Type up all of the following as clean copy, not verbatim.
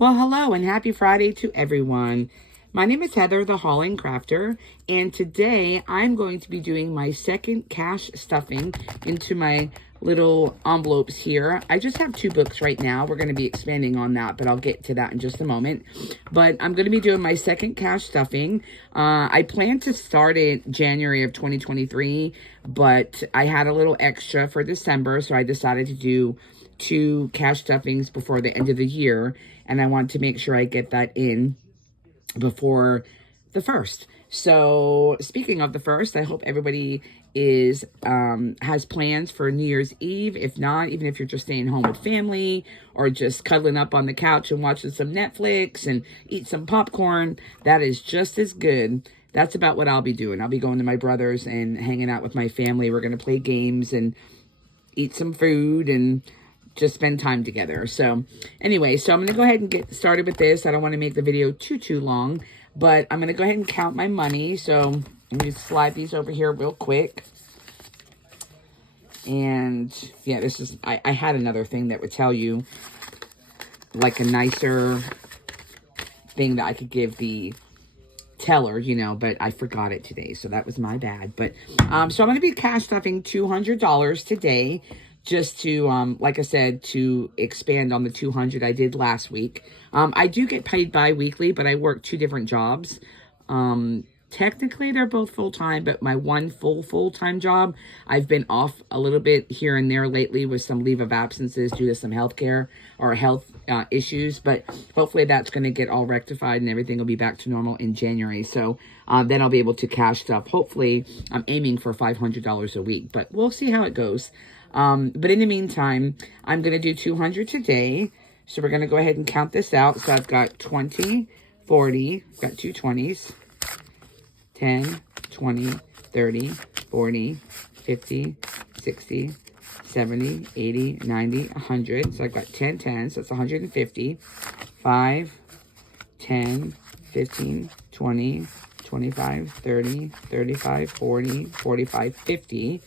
Well, hello and happy Friday to everyone. My name is Heather, the Hauling Crafter, and today I'm going to be doing my second cash stuffing into my little envelopes here. I just have 2 books right now. We're going to be expanding on that, but I'll get to that in just a moment. But I'm going to be doing my second cash stuffing. I plan to start it January of 2023, but I had a little extra for December, so I decided to do 2 cash stuffings before the end of the year, and I want to make sure I get that in before the 1st. So speaking of the 1st, I hope everybody is has plans for New Year's Eve. If not, even if you're just staying home with family or just cuddling up on the couch and watching some Netflix and eat some popcorn, that is just as good. That's about what I'll be doing. I'll be going to my brother's and hanging out with my family. We're going to play games and eat some food and just spend time together. So anyway, so I'm going to go ahead and get started with this. I don't want to make the video too long, but I'm going to go ahead and count my money. So let me slide these over here real quick. And yeah, this is, I had another thing that would tell you like a nicer thing that I could give the teller, you know, but I forgot it today. So that was my bad. But so I'm going to be cash stuffing $200 today, just to, like I said, to expand on the 200 I did last week. I do get paid bi-weekly, but I work 2 different jobs. Technically, they're both full-time, but my one full-time job, I've been off a little bit here and there lately with some leave of absences due to some health issues, but hopefully that's going to get all rectified and everything will be back to normal in January. So then I'll be able to cash stuff. Hopefully, I'm aiming for $500 a week, but we'll see how it goes. But in the meantime, I'm going to do 200 today. So we're going to go ahead and count this out. So I've got 20, 40, I've got 2 20s, 10, 20, 30, 40, 50, 60, 70, 80, 90, 100. So I've got 10 10s, so that's 150. 5, 10, 15, 20, 25, 30, 35, 40, 45, 50.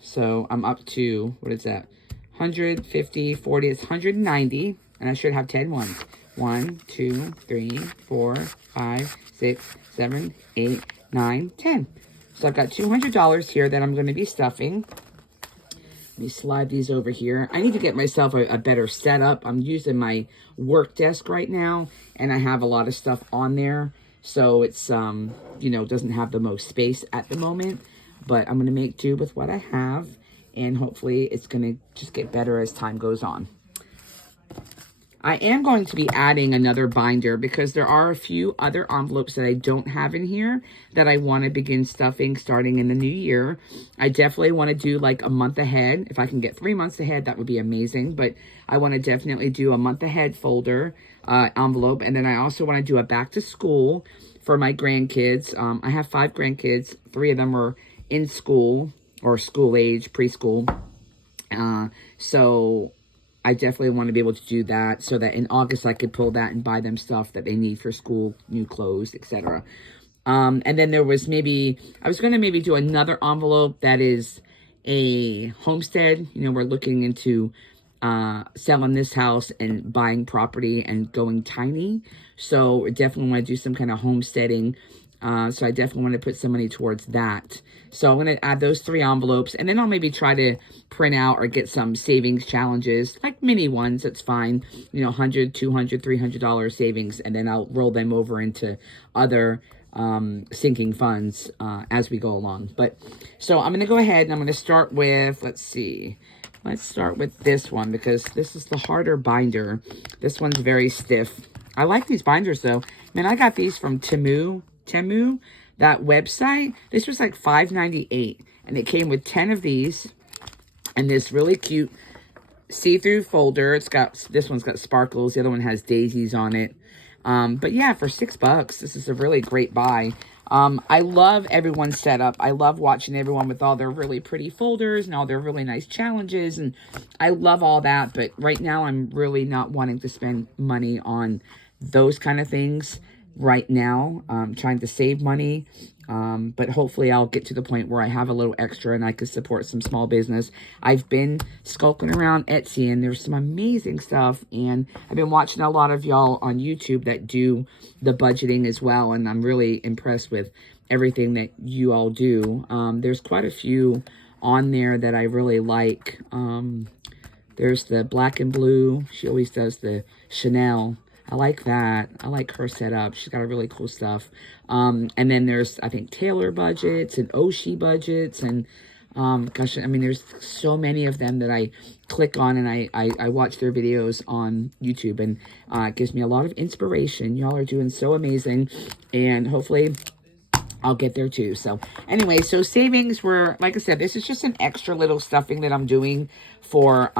So I'm up to, what is that? 150, 40, it's 190. And I should have 10 ones. 1, 2, 3, 4, 5, 6, 7, 8, 9, 10. So I've got $200 here that I'm going to be stuffing. Let me slide these over here. I need to get myself a better setup. I'm using my work desk right now, and I have a lot of stuff on there. So it's, you know, doesn't have the most space at the moment. But I'm going to make do with what I have, and hopefully it's going to just get better as time goes on. I am going to be adding another binder because there are a few other envelopes that I don't have in here that I want to begin stuffing starting in the new year. I definitely want to do like a month ahead. If I can get 3 months ahead, that would be amazing. But I want to definitely do a month ahead folder envelope. And then I also want to do a back to school for my grandkids. I have 5 grandkids. 3 of them are in school or school age, preschool. So I definitely want to be able to do that so that in August I could pull that and buy them stuff that they need for school, new clothes, etc. And then there was I was going to maybe do another envelope that is a homestead. You know, we're looking into selling this house and buying property and going tiny. So definitely want to do some kind of homesteading. So I definitely want to put some money towards that. So I'm going to add those 3 envelopes, and then I'll maybe try to print out or get some savings challenges, like mini ones. That's fine. You know, $100, $200, $300 savings, and then I'll roll them over into other sinking funds as we go along. But so I'm going to go ahead and I'm going to start with, let's start with this one because this is the harder binder. This one's very stiff. I like these binders though. Man, I got these from Temu, that website. This was like $5.98, and it came with 10 of these and this really cute see-through folder. This one's got sparkles, the other one has daisies on it. But yeah, for $6, this is a really great buy. I love everyone's setup. I love watching everyone with all their really pretty folders and all their really nice challenges, and I love all that. But right now I'm really not wanting to spend money on those kind of things. right now, trying to save money. But hopefully I'll get to the point where I have a little extra and I could support some small business. I've been skulking around Etsy and there's some amazing stuff. And I've been watching a lot of y'all on YouTube that do the budgeting as well. And I'm really impressed with everything that you all do. There's quite a few on there that I really like. There's the Black and Blue. She always does the Chanel. I like that. I like her setup. She's got a really cool stuff. And then there's, I think, Taylor budgets and Oshi budgets. And, gosh, I mean, there's so many of them that I click on and I watch their videos on YouTube. And it gives me a lot of inspiration. Y'all are doing so amazing. And hopefully I'll get there too. So anyway, so savings were, like I said, this is just an extra little stuffing that I'm doing for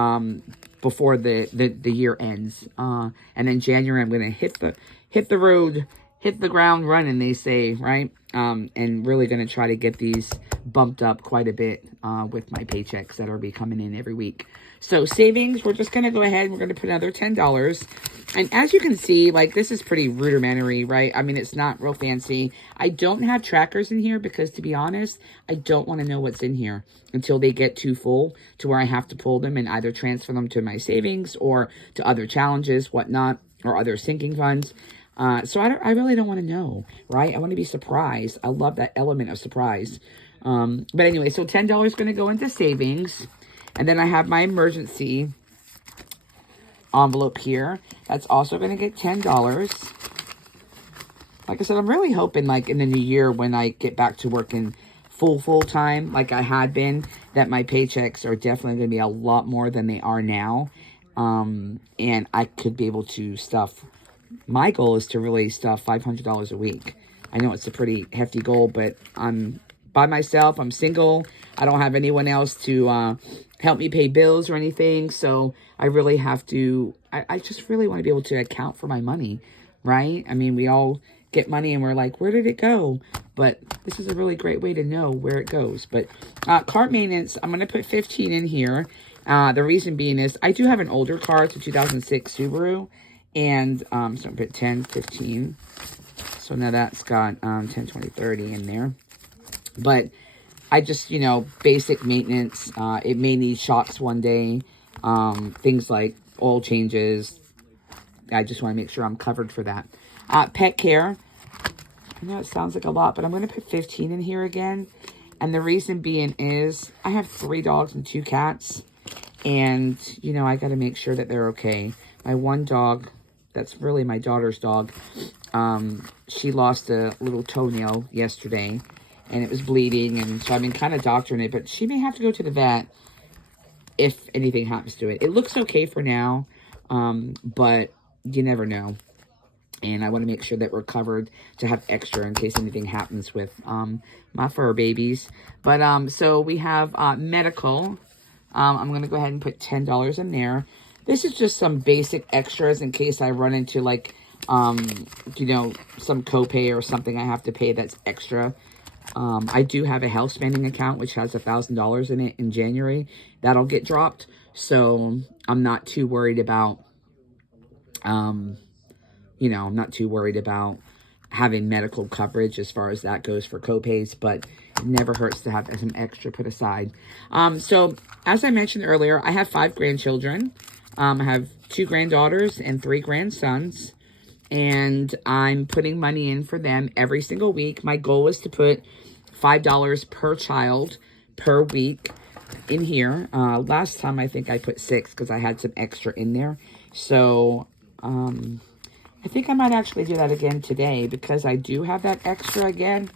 before the year ends. And then January I'm gonna hit the road, hit the ground running, they say, right? And really gonna try to get these bumped up quite a bit with my paychecks that are be coming in every week. So savings, we're just gonna go ahead and we're gonna put another $10. And as you can see, like, this is pretty rudimentary, right? I mean, it's not real fancy. I don't have trackers in here because, to be honest, I don't want to know what's in here until they get too full to where I have to pull them and either transfer them to my savings or to other challenges, whatnot, or other sinking funds. So I really don't want to know, right? I want to be surprised. I love that element of surprise. But anyway, so $10 is going to go into savings. And then I have my emergency envelope here. That's also going to get $10. Like I said, I'm really hoping, like, in the new year when I get back to working full time like I had been, that my paychecks are definitely going to be a lot more than they are now. And I could be able to stuff. My goal is to really stuff $500 a week. I know it's a pretty hefty goal, but I'm by myself. I'm single. I don't have anyone else to help me pay bills or anything. So I really have to, I just really want to be able to account for my money, right? I mean, we all get money and we're like, where did it go? But this is a really great way to know where it goes. But car maintenance, I'm going to put 15 in here. The reason being is I do have an older car. It's a 2006 Subaru. And so I'm going to put 10, 15. So now that's got 10, 20, 30 in there. But I just, you know, basic maintenance. It may need shocks one day. Things like oil changes. I just want to make sure I'm covered for that. Pet care. I know it sounds like a lot, but I'm going to put 15 in here again. And the reason being is I have 3 dogs and 2 cats. And, you know, I got to make sure that they're okay. My one dog, that's really my daughter's dog, she lost a little toenail yesterday. And it was bleeding. And so I've been kind of doctoring it. But she may have to go to the vet if anything happens to it. It looks okay for now. But you never know. And I want to make sure that we're covered to have extra in case anything happens with my fur babies. But so we have medical. I'm going to go ahead and put $10 in there. This is just some basic extras in case I run into, like, you know, some copay or something I have to pay that's extra. I do have a health spending account, which has $1,000 in it in January. That'll get dropped. So I'm not too worried about, you know, I'm not too worried about having medical coverage as far as that goes for copays, but it never hurts to have some extra put aside. So as I mentioned earlier, I have 5 grandchildren. I have 2 granddaughters and 3 grandsons, and I'm putting money in for them every single week. My goal is to put $5 per child per week in here. Last time I think I put 6 because I had some extra in there. So I think I might actually do that again today because I do have that extra again.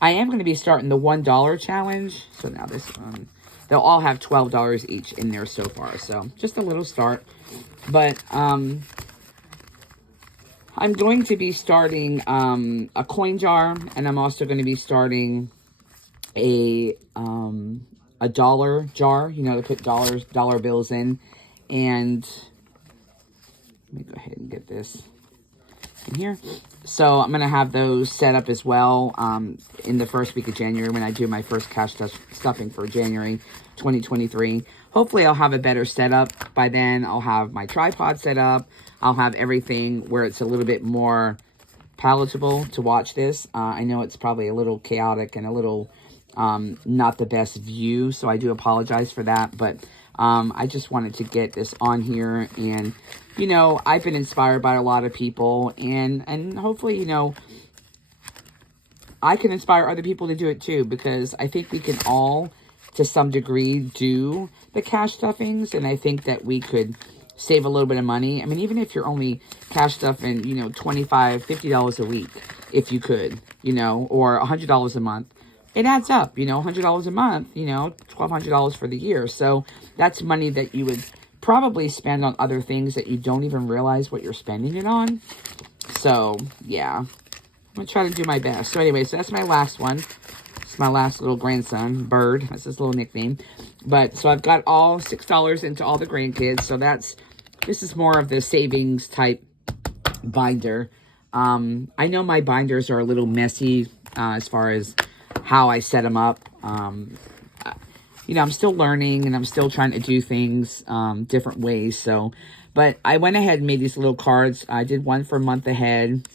I am going to be starting the $1 challenge. So now this one, they'll all have $12 each in there so far. So just a little start. But I'm going to be starting a coin jar, and I'm also going to be starting a dollar jar, you know, to put dollar bills in. And let me go ahead and get this. in here. So I'm going to have those set up as well in the first week of January when I do my first cash stuffing for January 2023. Hopefully I'll have a better setup by then. I'll have my tripod set up. I'll have everything where it's a little bit more palatable to watch this. I know it's probably a little chaotic and a little not the best view, so I do apologize for that, but I just wanted to get this on here. And you know, I've been inspired by a lot of people, and hopefully, you know, I can inspire other people to do it too, because I think we can all to some degree do the cash stuffings, and I think that we could save a little bit of money. I mean, even if you're only cash stuffing, you know, $25, $50 a week, if you could, you know, or $100 a month, it adds up, you know, $100 a month, you know, $1,200 for the year. So that's money that you would probably spend on other things that you don't even realize what you're spending it on. So, yeah, I'm going to try to do my best. So anyway, so that's my last one. It's my last little grandson, Bird. That's his little nickname. But, so I've got all $6 into all the grandkids. So this is more of the savings type binder. I know my binders are a little messy as far as how I set them up. You know, I'm still learning and I'm still trying to do things different ways. So, but I went ahead and made these little cards. I did one for a month ahead,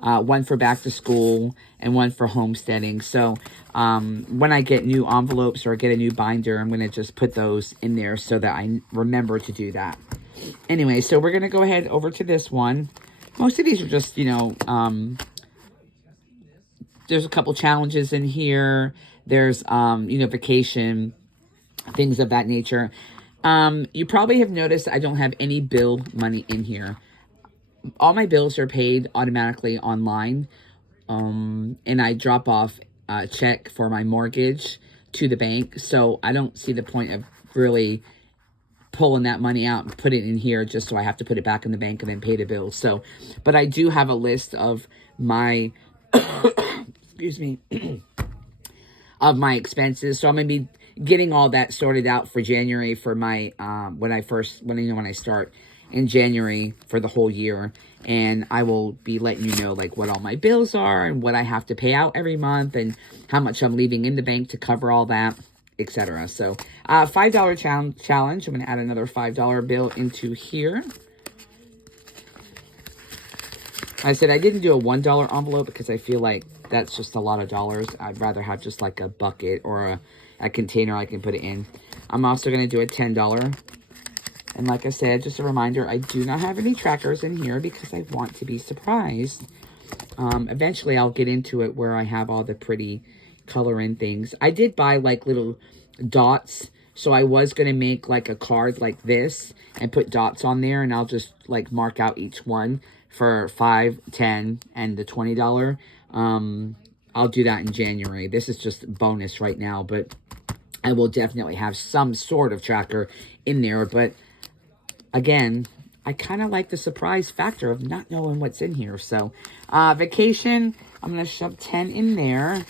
one for back to school, and one for homesteading. So, when I get new envelopes or get a new binder, I'm going to just put those in there so that I remember to do that. Anyway, so we're going to go ahead over to this one. Most of these are just, you know, there's a couple challenges in here. There's, you know, vacation, things of that nature. You probably have noticed I don't have any bill money in here. All my bills are paid automatically online. And I drop off a check for my mortgage to the bank. So I don't see the point of really pulling that money out and put it in here just so I have to put it back in the bank and then pay the bills. So, but I do have a list of my, excuse me, of my expenses. So I'm going to be getting all that sorted out for January for my, when I start in January for the whole year. And I will be letting you know like what all my bills are and what I have to pay out every month and how much I'm leaving in the bank to cover all that, etc. So, $5 challenge. I'm going to add another $5 bill into here. I said I didn't do a $1 envelope because I feel like that's just a lot of dollars. I'd rather have just like a bucket or a container I can put it in. I'm also going to do a $10. And like I said, just a reminder, I do not have any trackers in here because I want to be surprised. Eventually, I'll get into it where I have all the pretty color in things. I did buy like little dots. So I was going to make like a card like this and put dots on there. And I'll just like mark out each one for $5, $10, and the $20. I'll do that in January. This is just bonus right now, but I will definitely have some sort of tracker in there. But again, I kind of like the surprise factor of not knowing what's in here. So, vacation, I'm going to shove 10 in there.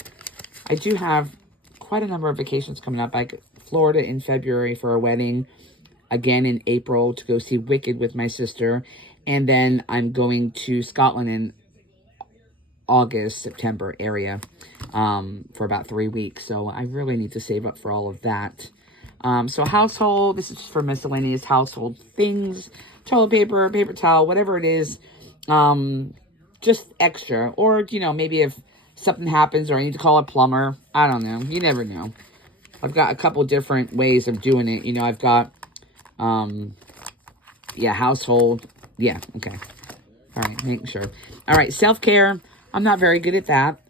I do have quite a number of vacations coming up. Like Florida in February for a wedding. Again in April to go see Wicked with my sister. And then I'm going to Scotland in August, September area for about 3 weeks. So I really need to save up for all of that. So household, this is just for miscellaneous household things, toilet paper, paper towel, whatever it is, just extra. Or, you know, maybe if something happens or I need to call a plumber, I don't know. You never know. I've got a couple different ways of doing it. You know, I've got, yeah, household. Yeah, okay. All right, making sure. All right, self-care. I'm not very good at that.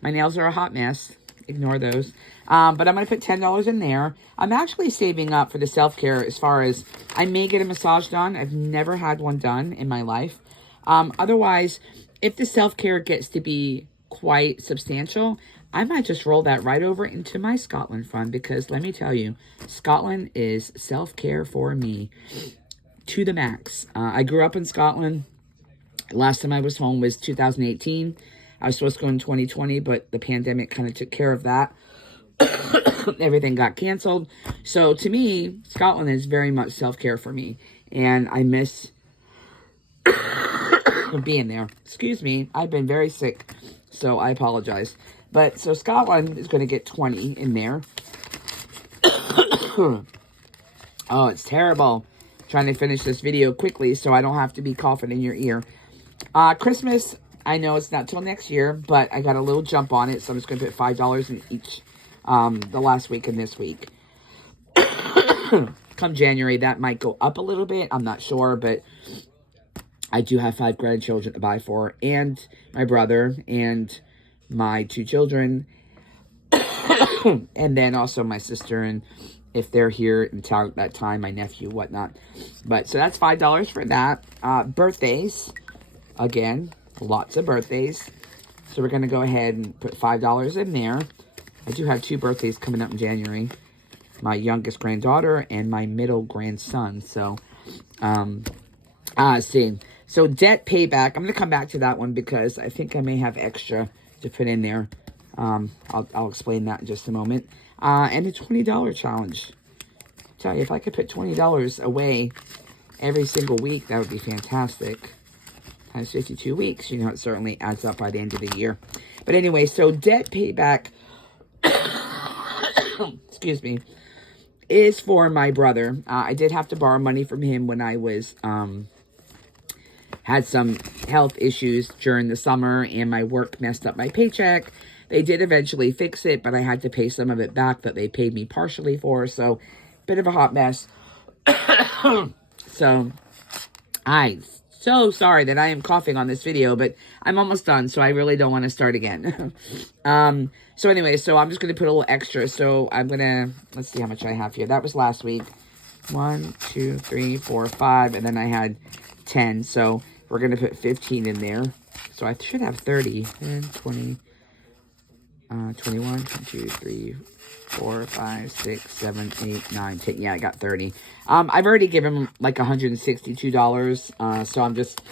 My nails are a hot mess. Ignore those. But I'm going to put $10 in there. I'm actually saving up for the self-care as far as I may get a massage done. I've never had one done in my life. Otherwise, if the self-care gets to be quite substantial, I might just roll that right over into my Scotland fund because let me tell you, Scotland is self-care for me to the max. I grew up in Scotland. Last time I was home was 2018. I was supposed to go in 2020, but the pandemic kind of took care of that. Everything got canceled. So to me, Scotland is very much self-care for me. And I miss being there. Excuse me, I've been very sick, so I apologize. But, so Scotland is going to get 20 in there. Oh, it's terrible. Trying to finish this video quickly so I don't have to be coughing in your ear. Christmas, I know it's not till next year, but I got a little jump on it, so I'm just going to put $5 in each, the last week and this week. Come January, that might go up a little bit. I'm not sure, but I do have 5 grandchildren to buy for, and my brother, and my 2 children, and then also my sister, and if they're here in town at that time, my nephew, whatnot. But, so that's $5 for that. Birthdays, again, lots of birthdays. So we're going to go ahead and put $5 in there. I do have 2 birthdays coming up in January. My youngest granddaughter and my middle grandson. So, see. So, debt payback. I'm going to come back to that one because I think I may have extra to put in there. I'll explain that in just a moment. And the $20 challenge. I tell you, if I could put $20 away every single week, that would be fantastic. Times 52 weeks, you know, it certainly adds up by the end of the year. But anyway, so debt payback, excuse me, is for my brother. I did have to borrow money from him when I was, had some health issues during the summer and my work messed up my paycheck. They did eventually fix it, but I had to pay some of it back that they paid me partially for. So, bit of a hot mess. So, I'm so sorry that I am coughing on this video, but I'm almost done, so I really don't want to start again. So anyway, so I'm just going to put a little extra. So I'm going to, let's see how much I have here. That was last week. 1, 2, 3, 4, 5, and then I had 10. So we're going to put 15 in there. So I should have 30. 10, 20, 21, 22, 3, 4, 5, 6, 7, 8, 9, 10. Yeah, I got 30. I've already given him like $162. So I'm just,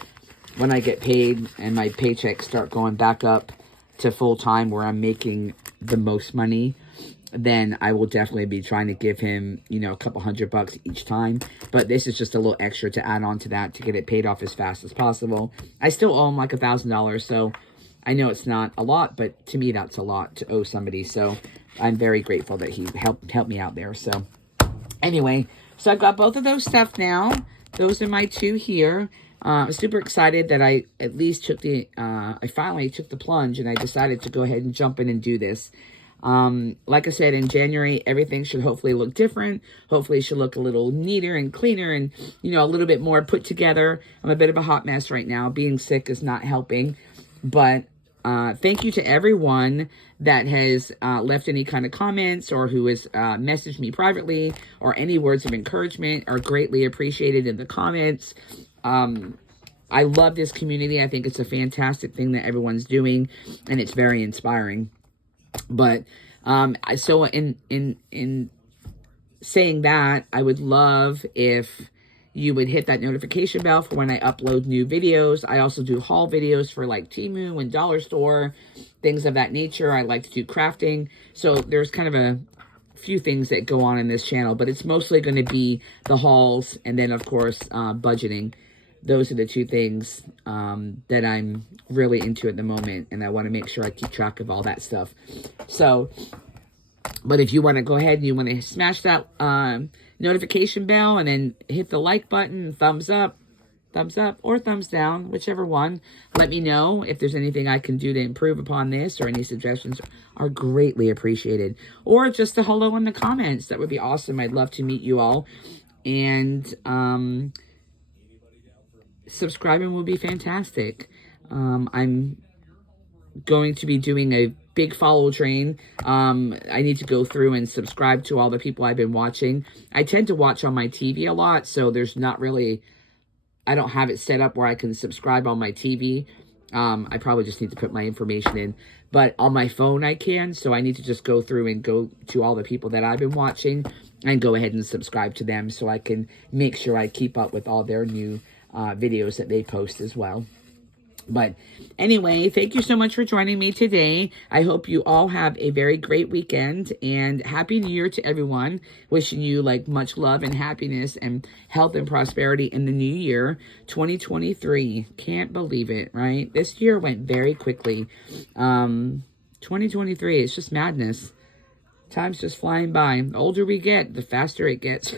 when I get paid and my paychecks start going back up to full time where I'm making the most money, then I will definitely be trying to give him, you know, a couple $100 each time. But this is just a little extra to add on to that to get it paid off as fast as possible. I still owe him like $1,000, so I know it's not a lot, but to me that's a lot to owe somebody. So I'm very grateful that he helped me out there. So anyway, so I've got both of those stuff now. Those are my 2 here. I'm super excited that I at least took the, I finally took the plunge and I decided to go ahead and jump in and do this. Like I said, in January, everything should hopefully look different. Hopefully it should look a little neater and cleaner and, you know, a little bit more put together. I'm a bit of a hot mess right now. Being sick is not helping. But thank you to everyone that has left any kind of comments or who has messaged me privately, or any words of encouragement are greatly appreciated in the comments. I love this community. I think it's a fantastic thing that everyone's doing, and it's very inspiring. But so in saying that, I would love if you would hit that notification bell for when I upload new videos. I also do haul videos for like Temu and Dollar Store, things of that nature. I like to do crafting. So there's kind of a few things that go on in this channel, but it's mostly going to be the hauls and then, of course, budgeting. Those are the 2 things that I'm really into at the moment, and I want to make sure I keep track of all that stuff. So, but if you want to go ahead and you want to smash that notification bell and then hit the like button, thumbs up, or thumbs down, whichever one. Let me know if there's anything I can do to improve upon this, or any suggestions are greatly appreciated. Or just a hello in the comments. That would be awesome. I'd love to meet you all. And subscribing will be fantastic. I'm going to be doing a big follow train. I need to go through and subscribe to all the people I've been watching. I tend to watch on my TV a lot, so there's not really, I don't have it set up where I can subscribe on my TV. I probably just need to put my information in, but on my phone I can, so I need to just go through and go to all the people that I've been watching and go ahead and subscribe to them so I can make sure I keep up with all their new videos that they post as well. But anyway, thank you so much for joining me today. I hope you all have a very great weekend, and Happy New Year to everyone. Wishing you like much love and happiness and health and prosperity in the new year, 2023. Can't believe it, right? This year went very quickly. 2023, it's just madness. Time's just flying by. The older we get, the faster it gets.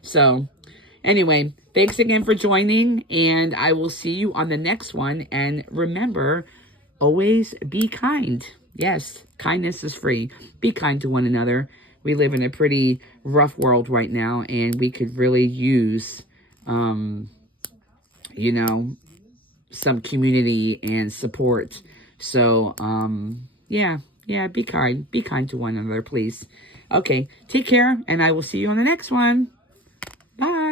So anyway, thanks again for joining, and I will see you on the next one. And remember, always be kind. Yes, kindness is free. Be kind to one another. We live in a pretty rough world right now, and we could really use, you know, some community and support. So, yeah, be kind. Be kind to one another, please. Okay, take care, and I will see you on the next one. Bye.